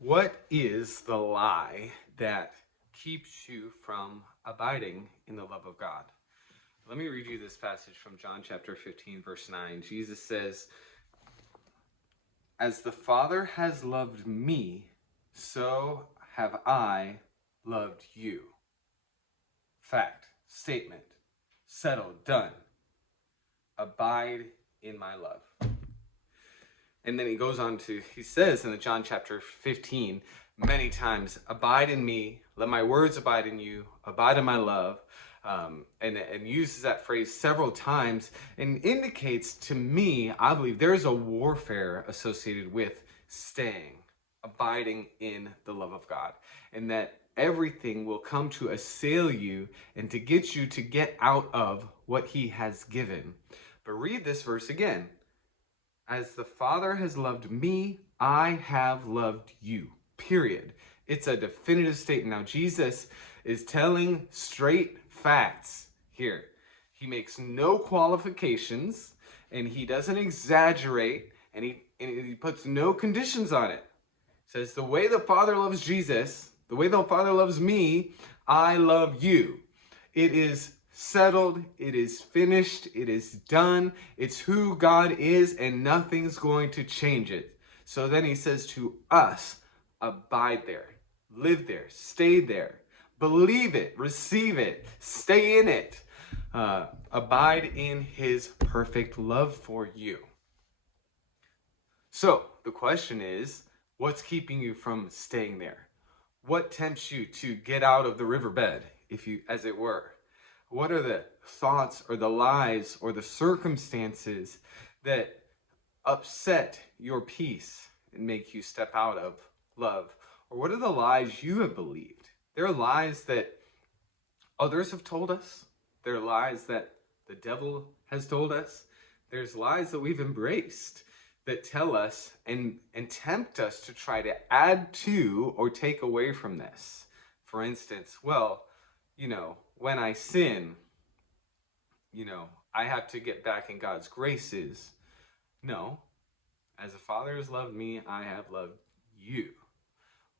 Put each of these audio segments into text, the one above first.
What is the lie that keeps you from abiding in the love of God? Let me read you this passage from John chapter 15, verse 9. Jesus says, "As the Father has loved me, so have I loved you." Fact, statement, settled, done. Abide in my love. And then he says in the John chapter 15, many times, abide in me, let my words abide in you, abide in my love, and uses that phrase several times and indicates to me, I believe there is a warfare associated with staying, abiding in the love of God, and that everything will come to assail you and to get you to get out of what he has given. But read this verse again. As the Father has loved me, I have loved you. Period. It's a definitive statement. Now, Jesus is telling straight facts here. He makes no qualifications, and he doesn't exaggerate, and he puts no conditions on it. He says, the way the Father loves Jesus, the way the Father loves me, I love you. It is settled, it is finished, it is done. It's who God is, and nothing's going to change it. So then he says to us, abide there, live there, stay there, believe it, receive it, stay in it. Abide in his perfect love for you. So the question is, what's keeping you from staying there? What tempts you to get out of the riverbed, as it were? What are the thoughts or the lies or the circumstances that upset your peace and make you step out of love? Or what are the lies you have believed? There are lies that others have told us. There are lies that the devil has told us. There's lies that we've embraced that tell us and tempt us to try to add to or take away from this. For instance, when I sin, I have to get back in God's graces. No, as the Father has loved me, I have loved you.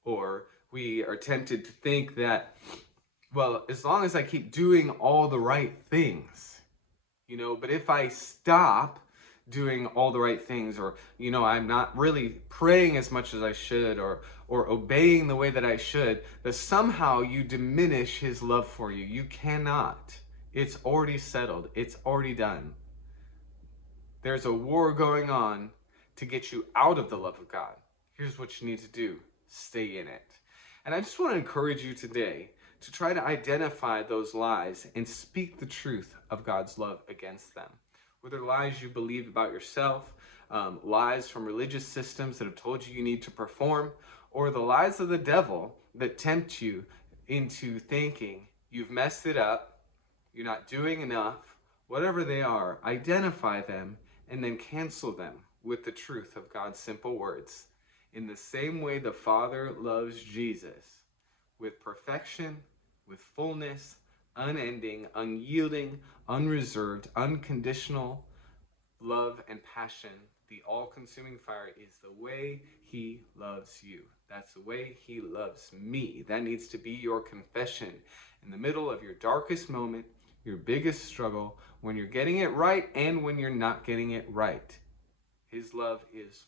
Or we are tempted to think that, well, as long as I keep doing all the right things, but if I stop doing all the right things, or I'm not really praying as much as I should, or obeying the way that I should, that somehow you diminish his love for you. You cannot. It's already settled. It's already done. There's a war going on to get you out of the love of God. Here's what you need to do. Stay in it. And I just want to encourage you today to try to identify those lies and speak the truth of God's love against them. Whether lies you believe about yourself, lies from religious systems that have told you need to perform, or the lies of the devil that tempt you into thinking you've messed it up, you're not doing enough, whatever they are, identify them and then cancel them with the truth of God's simple words. In the same way the Father loves Jesus, with perfection, with fullness, unending, unyielding, unreserved, unconditional love and passion, the all-consuming fire is the way he loves you. That's the way he loves me. That needs to be your confession in the middle of your darkest moment, your biggest struggle, when you're getting it right and when you're not getting it right. His love is